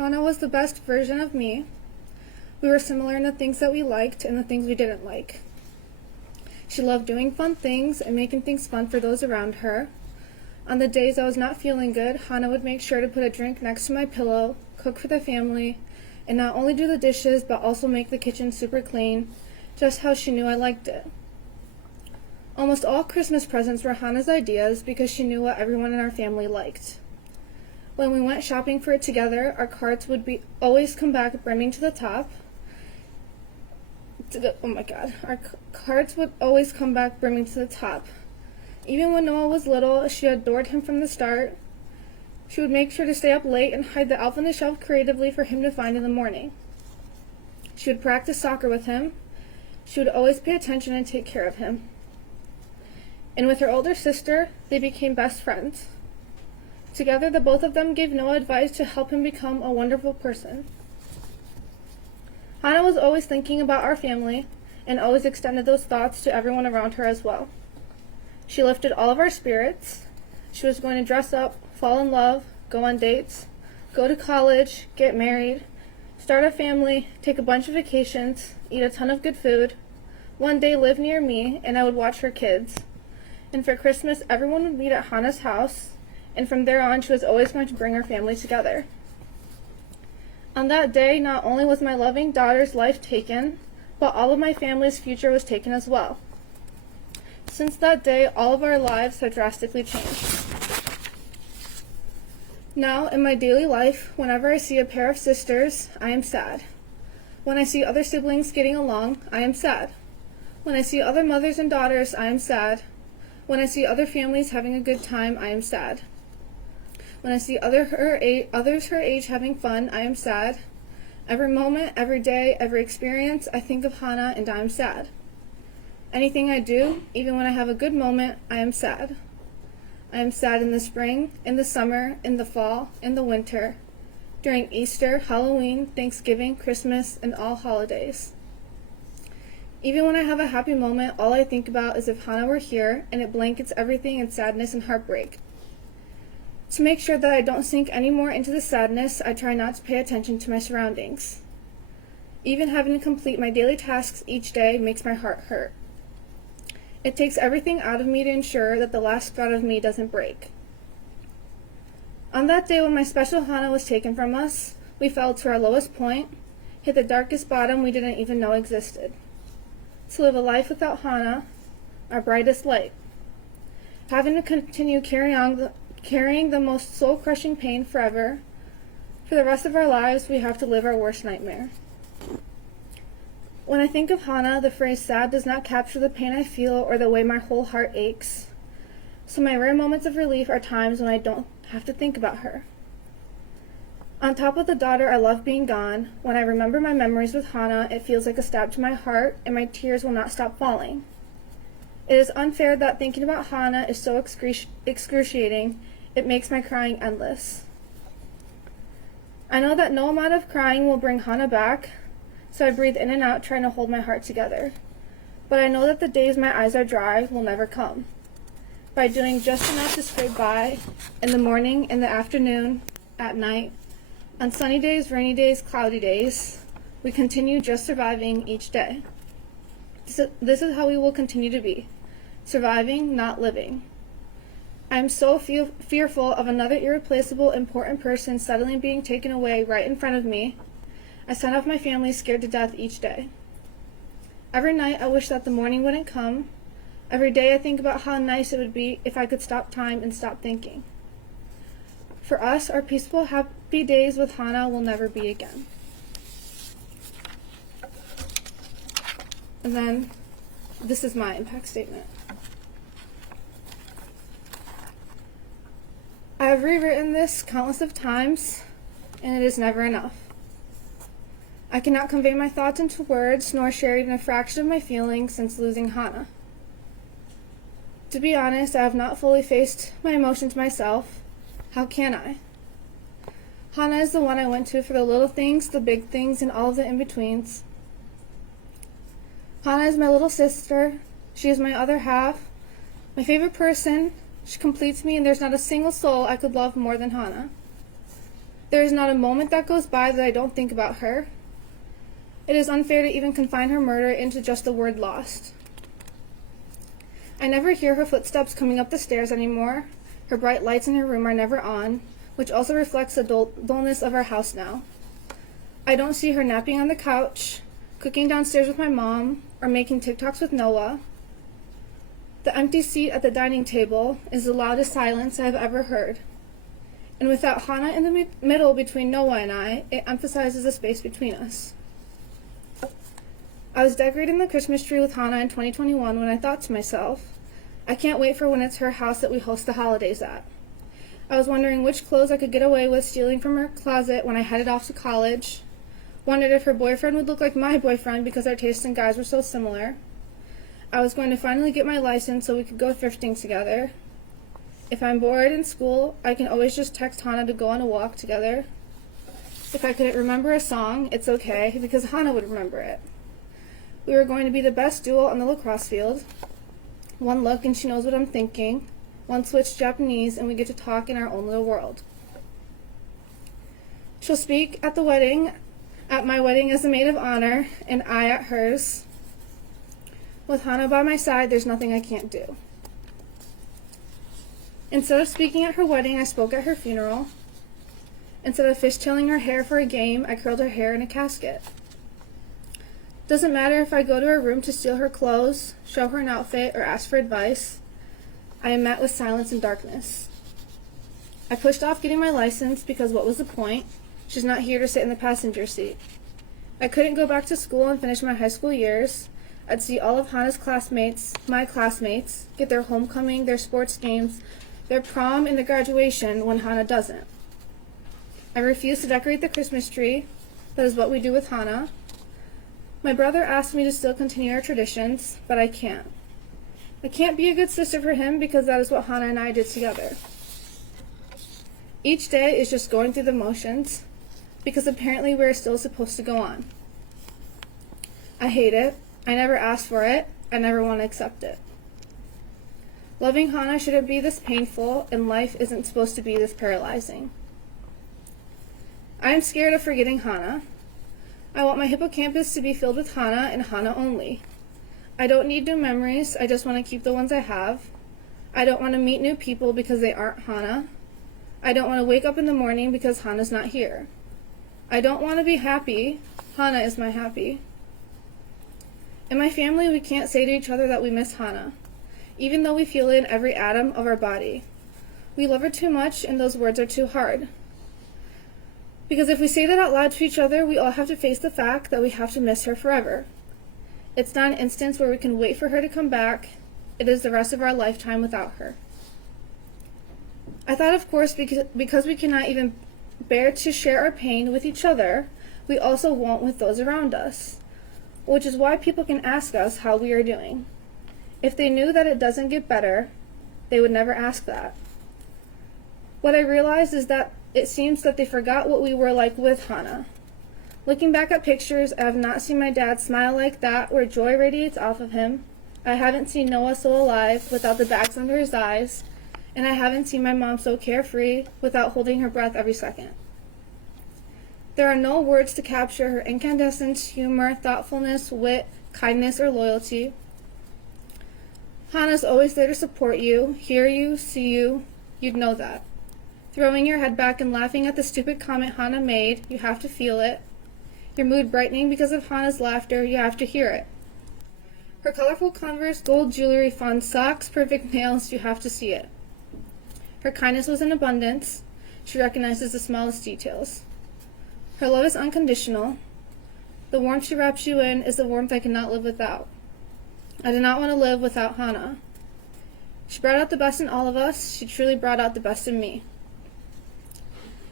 Hana was the best version of me. We were similar in the things that we liked and the things we didn't like. She loved doing fun things and making things fun for those around her. On the days I was not feeling good, Hana would make sure to put a drink next to my pillow, cook for the family, and not only do the dishes, but also make the kitchen super clean, just how she knew I liked it. Almost all Christmas presents were Hana's ideas because she knew what everyone in our family liked. When we went shopping for it together, our carts would always come back brimming to the top. Our carts would always come back brimming to the top. Even when Noah was little, she adored him from the start. She would make sure to stay up late and hide the elf on the shelf creatively for him to find in the morning. She would practice soccer with him. She would always pay attention and take care of him. And with her older sister, they became best friends. Together, the both of them gave Noah advice to help him become a wonderful person. Hana was always thinking about our family and always extended those thoughts to everyone around her as well. She lifted all of our spirits. She was going to dress up, fall in love, go on dates, go to college, get married, start a family, take a bunch of vacations, eat a ton of good food, one day live near me, and I would watch her kids. And for Christmas, everyone would meet at Hana's house, and from there on, she was always going to bring her family together. On that day, not only was my loving daughter's life taken, but all of my family's future was taken as well. Since that day, all of our lives have drastically changed. Now, in my daily life, whenever I see a pair of sisters, I am sad. When I see other siblings getting along, I am sad. When I see other mothers and daughters, I am sad. When I see other families having a good time, I am sad. When I see others her age having fun, I am sad. Every moment, every day, every experience, I think of Hana and I am sad. Anything I do, even when I have a good moment, I am sad. I am sad in the spring, in the summer, in the fall, in the winter, during Easter, Halloween, Thanksgiving, Christmas, and all holidays. Even when I have a happy moment, all I think about is if Hana were here, and it blankets everything in sadness and heartbreak. To make sure that I don't sink any more into the sadness, I try not to pay attention to my surroundings. Even having to complete my daily tasks each day makes my heart hurt. It takes everything out of me to ensure that the last spot of me doesn't break. On that day when my special Hana was taken from us, we fell to our lowest point, hit the darkest bottom we didn't even know existed. To live a life without Hana, our brightest light. Having to continue carrying the most soul-crushing pain forever. For the rest of our lives, we have to live our worst nightmare. When I think of Hana, the phrase sad does not capture the pain I feel or the way my whole heart aches. So my rare moments of relief are times when I don't have to think about her. On top of the daughter I love being gone, when I remember my memories with Hana, it feels like a stab to my heart and my tears will not stop falling. It is unfair that thinking about Hana is so excruciating, it makes my crying endless. I know that no amount of crying will bring Hana back, so I breathe in and out trying to hold my heart together. But I know that the days my eyes are dry will never come. By doing just enough to scrape by, in the morning, in the afternoon, at night, on sunny days, rainy days, cloudy days, we continue just surviving each day. This is how we will continue to be, surviving, not living. I am so fearful of another irreplaceable, important person suddenly being taken away right in front of me. I send off my family scared to death each day. Every night I wish that the morning wouldn't come. Every day I think about how nice it would be if I could stop time and stop thinking. For us, our peaceful, happy days with Hana will never be again. And then, this is my impact statement. I have rewritten this countless of times, and it is never enough. I cannot convey my thoughts into words, nor share even a fraction of my feelings since losing Hana. To be honest, I have not fully faced my emotions myself. How can I? Hana is the one I went to for the little things, the big things, and all of the in-betweens. Hana is my little sister. She is my other half, my favorite person. She completes me, and there's not a single soul I could love more than Hana. There is not a moment that goes by that I don't think about her. It is unfair to even confine her murder into just the word lost. I never hear her footsteps coming up the stairs anymore. Her bright lights in her room are never on, which also reflects the dullness of our house now. I don't see her napping on the couch, cooking downstairs with my mom, or making TikToks with Noah. The empty seat at the dining table is the loudest silence I have ever heard. And without Hana in the middle between Noah and I, it emphasizes the space between us. I was decorating the Christmas tree with Hana in 2021 when I thought to myself, I can't wait for when it's her house that we host the holidays at. I was wondering which clothes I could get away with stealing from her closet when I headed off to college. Wondered if her boyfriend would look like my boyfriend because our tastes in guys were so similar. I was going to finally get my license so we could go thrifting together. If I'm bored in school, I can always just text Hana to go on a walk together. If I couldn't remember a song, it's okay, because Hana would remember it. We were going to be the best duo on the lacrosse field. One look and she knows what I'm thinking. One switch Japanese and we get to talk in our own little world. She'll speak at my wedding as the maid of honor, and I at hers. With Hana by my side, there's nothing I can't do. Instead of speaking at her wedding, I spoke at her funeral. Instead of fishtailing her hair for a game, I curled her hair in a casket. Doesn't matter if I go to her room to steal her clothes, show her an outfit, or ask for advice. I am met with silence and darkness. I pushed off getting my license because what was the point? She's not here to sit in the passenger seat. I couldn't go back to school and finish my high school years. I'd see all of Hana's classmates, my classmates, get their homecoming, their sports games, their prom, and their graduation when Hana doesn't. I refuse to decorate the Christmas tree. That is what we do with Hana. My brother asked me to still continue our traditions, but I can't. I can't be a good sister for him because that is what Hana and I did together. Each day is just going through the motions, because apparently we're still supposed to go on. I hate it. I never asked for it. I never want to accept it. Loving Hana shouldn't be this painful, and life isn't supposed to be this paralyzing. I am scared of forgetting Hana. I want my hippocampus to be filled with Hana and Hana only. I don't need new memories, I just want to keep the ones I have. I don't want to meet new people because they aren't Hana. I don't want to wake up in the morning because Hana's not here. I don't want to be happy. Hana is my happy. In my family, we can't say to each other that we miss Hana, even though we feel it in every atom of our body. We love her too much, and those words are too hard. Because if we say that out loud to each other, we all have to face the fact that we have to miss her forever. It's not an instance where we can wait for her to come back. It is the rest of our lifetime without her. I thought, of course, because we cannot even bear to share our pain with each other, we also won't with those around us, which is why people can ask us how we are doing. If they knew that it doesn't get better, they would never ask that. What I realized is that it seems that they forgot what we were like with Hana. Looking back at pictures, I have not seen my dad smile like that, where joy radiates off of him. I haven't seen Noah so alive, without the bags under his eyes, and I haven't seen my mom so carefree, without holding her breath every second. There are no words to capture her incandescence, humor, thoughtfulness, wit, kindness, or loyalty. Hana's always there to support you, hear you, see you. You'd know that. Throwing your head back and laughing at the stupid comment Hana made, you have to feel it. Your mood brightening because of Hana's laughter, you have to hear it. Her colorful Converse, gold jewelry, fun socks, perfect nails, you have to see it. Her kindness was in abundance. She recognizes the smallest details. Her love is unconditional. The warmth she wraps you in is the warmth I cannot live without. I do not want to live without Hana. She brought out the best in all of us. She truly brought out the best in me.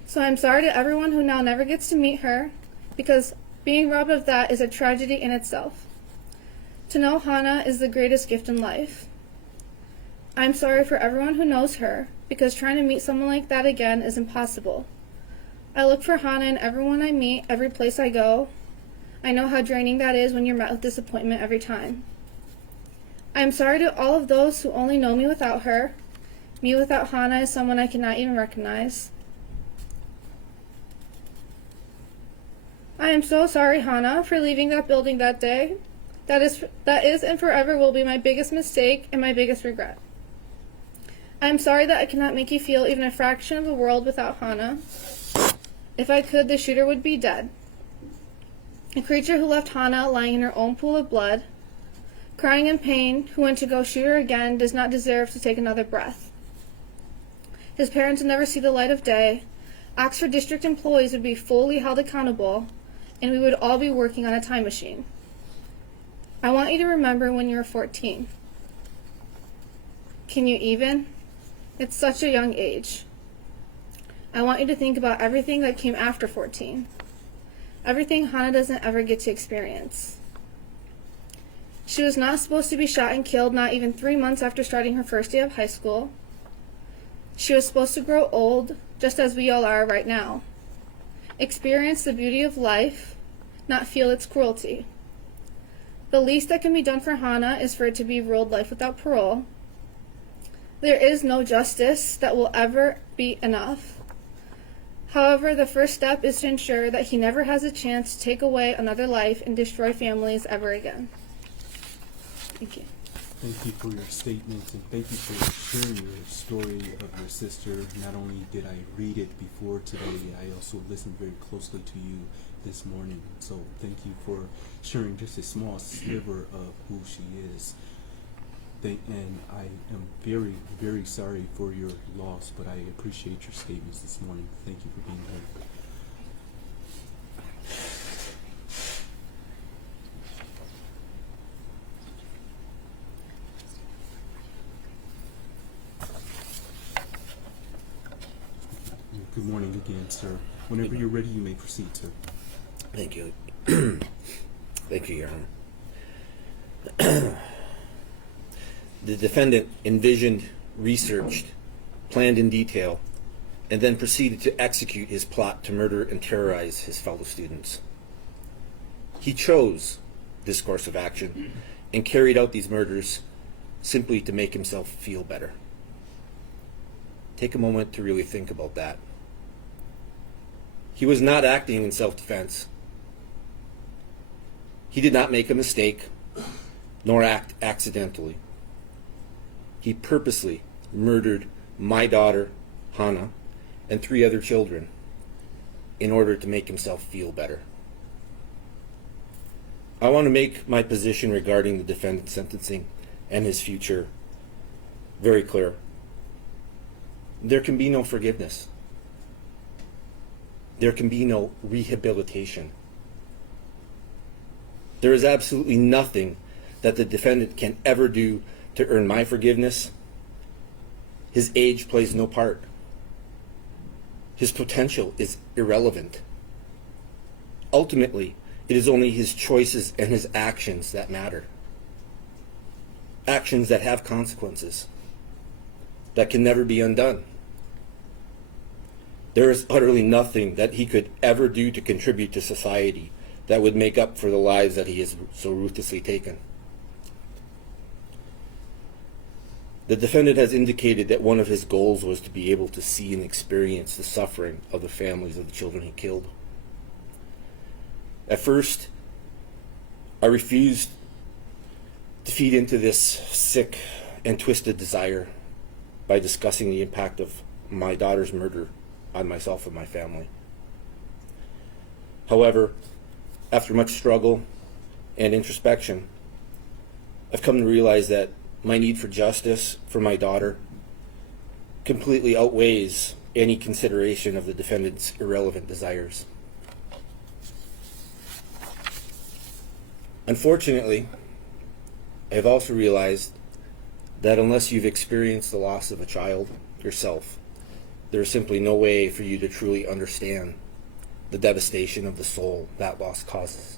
So I'm sorry to everyone who now never gets to meet her, because being robbed of that is a tragedy in itself. To know Hana is the greatest gift in life. I'm sorry for everyone who knows her, because trying to meet someone like that again is impossible. I look for Hana in everyone I meet, every place I go. I know how draining that is when you're met with disappointment every time. I am sorry to all of those who only know me without her. Me without Hana is someone I cannot even recognize. I am so sorry, Hana, for leaving that building that day. That is and forever will be my biggest mistake and my biggest regret. I am sorry that I cannot make you feel even a fraction of the world without Hana. If I could, the shooter would be dead. A creature who left Hana lying in her own pool of blood, crying in pain, who went to go shoot her again, does not deserve to take another breath. His parents would never see the light of day. Oxford District employees would be fully held accountable, and we would all be working on a time machine. I want you to remember when you were 14. Can you even? It's such a young age. I want you to think about everything that came after 14. Everything Hana doesn't ever get to experience. She was not supposed to be shot and killed not even 3 months after starting her first day of high school. She was supposed to grow old, just as we all are right now. Experience the beauty of life, not feel its cruelty. The least that can be done for Hana is for it to be ruled life without parole. There is no justice that will ever be enough. However, the first step is to ensure that he never has a chance to take away another life and destroy families ever again. Thank you. Thank you for your statements, and thank you for sharing your story of your sister. Not only did I read it before today, I also listened very closely to you this morning. So thank you for sharing just a small sliver of who she is. And I am very, very sorry for your loss, but I appreciate your statements this morning. Thank you for being here. Good morning again, sir. Whenever you're ready, you may proceed, sir. Thank you. Thank you, Your Honor. The defendant envisioned, researched, planned in detail, and then proceeded to execute his plot to murder and terrorize his fellow students. He chose this course of action and carried out these murders simply to make himself feel better. Take a moment to really think about that. He was not acting in self-defense. He did not make a mistake, nor act accidentally. He purposely murdered my daughter, Hana, and 3 other children in order to make himself feel better. I want to make my position regarding the defendant's sentencing and his future very clear. There can be no forgiveness. There can be no rehabilitation. There is absolutely nothing that the defendant can ever do to earn my forgiveness. His age plays no part. His potential is irrelevant. Ultimately, it is only his choices and his actions that matter. Actions that have consequences, that can never be undone. There is utterly nothing that he could ever do to contribute to society that would make up for the lives that he has so ruthlessly taken. The defendant has indicated that one of his goals was to be able to see and experience the suffering of the families of the children he killed. At first, I refused to feed into this sick and twisted desire by discussing the impact of my daughter's murder on myself and my family. However, after much struggle and introspection, I've come to realize that my need for justice for my daughter completely outweighs any consideration of the defendant's irrelevant desires. Unfortunately, I have also realized that unless you've experienced the loss of a child yourself, there is simply no way for you to truly understand the devastation of the soul that loss causes.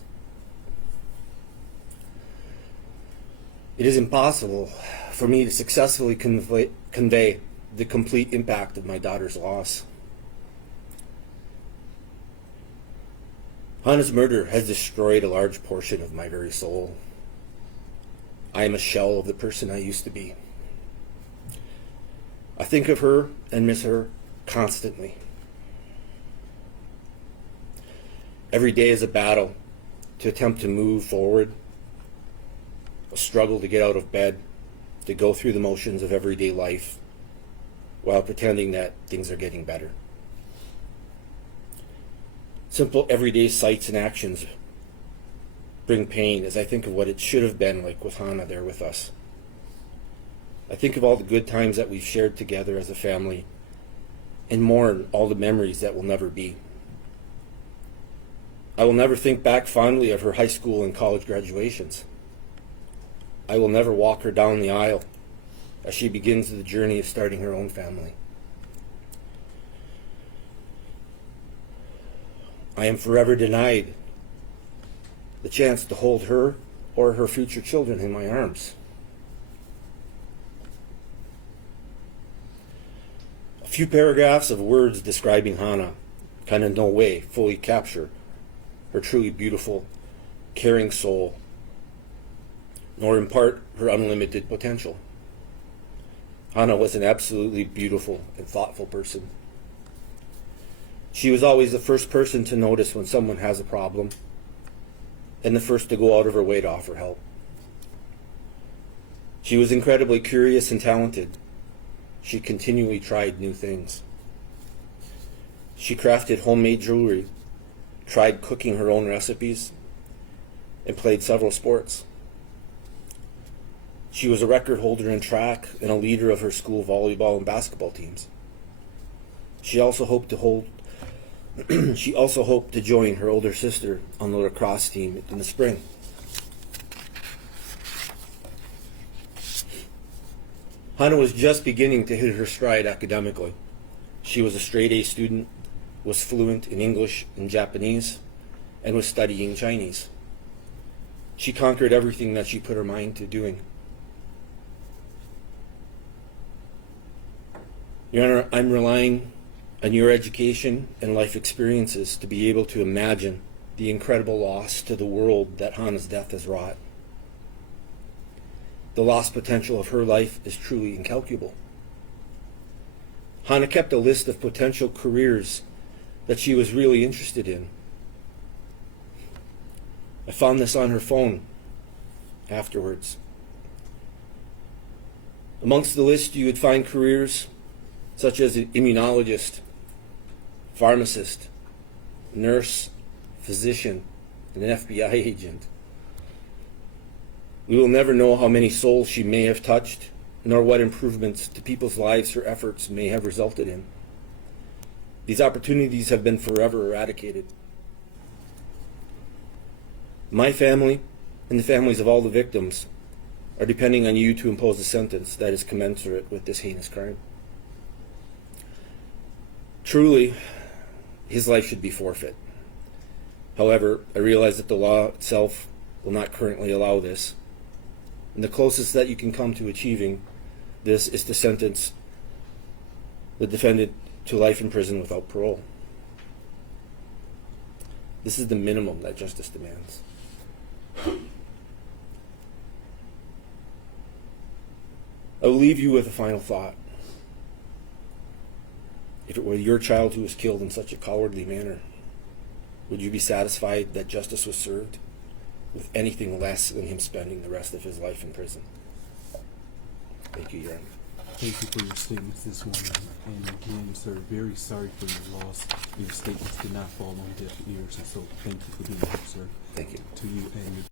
It is impossible for me to successfully convey the complete impact of my daughter's loss. Hana's murder has destroyed a large portion of my very soul. I am a shell of the person I used to be. I think of her and miss her constantly. Every day is a battle to attempt to move forward, a struggle to get out of bed, to go through the motions of everyday life while pretending that things are getting better. Simple everyday sights and actions bring pain as I think of what it should have been like with Hana there with us. I think of all the good times that we've shared together as a family and mourn all the memories that will never be. I will never think back fondly of her high school and college graduations. I will never walk her down the aisle as she begins the journey of starting her own family. I am forever denied the chance to hold her or her future children in my arms. A few paragraphs of words describing Hana can in no way fully capture her truly beautiful, caring soul, nor impart her unlimited potential. Hana was an absolutely beautiful and thoughtful person. She was always the first person to notice when someone has a problem, and the first to go out of her way to offer help. She was incredibly curious and talented. She continually tried new things. She crafted homemade jewelry, tried cooking her own recipes, and played several sports. She was a record holder in track and a leader of her school volleyball and basketball teams. She also hoped to join her older sister on the lacrosse team in the spring. Hana was just beginning to hit her stride academically. She was a straight A student, was fluent in English and Japanese, and was studying Chinese. She conquered everything that she put her mind to doing. Your Honor, I'm relying on your education and life experiences to be able to imagine the incredible loss to the world that Hana's death has wrought. The lost potential of her life is truly incalculable. Hana kept a list of potential careers that she was really interested in. I found this on her phone afterwards. Amongst the list, you would find careers such as an immunologist, pharmacist, nurse, physician, and an FBI agent. We will never know how many souls she may have touched, nor what improvements to people's lives her efforts may have resulted in. These opportunities have been forever eradicated. My family and the families of all the victims are depending on you to impose a sentence that is commensurate with this heinous crime. Truly, his life should be forfeit. However, I realize that the law itself will not currently allow this, and the closest that you can come to achieving this is to sentence the defendant to life in prison without parole. This is the minimum that justice demands. I will leave you with a final thought. If it were your child who was killed in such a cowardly manner, would you be satisfied that justice was served with anything less than him spending the rest of his life in prison? Thank you, Your Honor. Thank you for your statements this morning. And again, sir, very sorry for your loss. Your statements did not fall on deaf ears, and so thank you for being here, sir. Thank you. To you and your